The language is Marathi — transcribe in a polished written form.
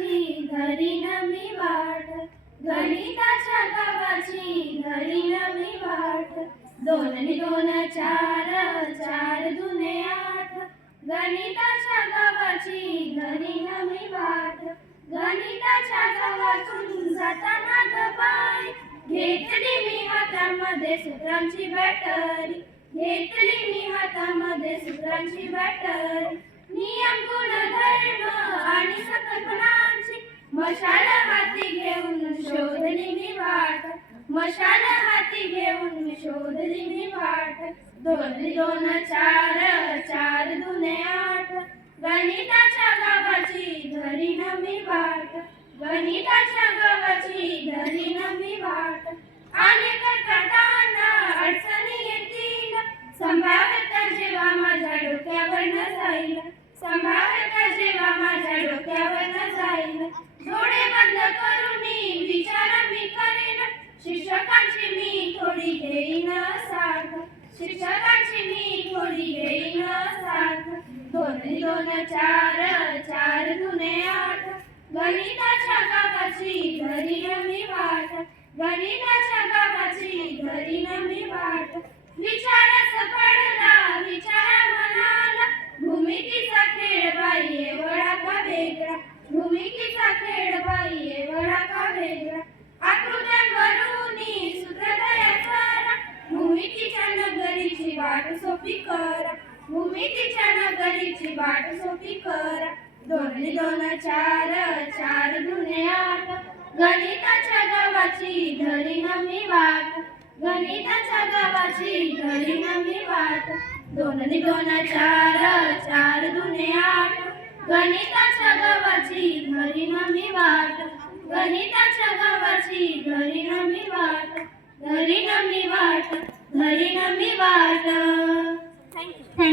गावाची धरीन मी वाट, गणिताच्या गावाची धरीन मी वाट. दोन नि दोन चार, चार दुने आठ, गणिताच्या गावाची धरीन मी वाट. गणिताच्या गावातून जाताना ग पाय, घेतली मी हातामध्ये सूत्रांची बॅटरी, घेतली मी हातामध्ये सूत्रांची बॅटरी. नियम गुणधर्म आणि संकल्पनांची मशाल हाती घेऊन शोधली मी वाट, मशाल हाती घेऊन मी शोधली मी वाट. दोन दोन चार, चार दुने आठ, गणिताच्या गावाची धरीन मी वाट, गणिताच्या गावाची धरीन मी वाट. अनेक करताना अडचणी येतील, संभाव्यता जेव्हा माझ्या डोक्यावर न जाईल, संभाव्यता जेव्हा माझ्या डोक्यावर न जाईल. डोळे बंद करून विचार मी करेन, शिक्षकांची मी थोडी घेईन साथ, शिक्षकांची मी थोडी घेईन साथ. दोन दोन चार, चार दुने आठ, गणिताच्या गावाची धरीन मी वाट, गणिताच्या गावाची धरीन मी वाट. विचारच पडला विचार म्हणाला, भूमितीचा खेळ बाई एवढा का वेगळा, भूमितीचा खेळ बाई एवढा का वेगळा. आकृत्यांवरून सूत्र तयार करा, भूमितीच्या नगरीची वाट सोपी करा, भूमितीच्या नगरीची वाट सोपी करा. दोन दोन चार, चार दुने आठ, गणिताच्या गावाची धरीन मी वाट, गणिताच्या गावाची धरीन मी वाट. दोन दोन चार, चार दुने आठ, गणिताच्या गावाची धरीन मी वाट, गणिताच्या गावाची धरीन मी वाट, धरीन मी वाट, धरीन मी वाट. थँक्यू.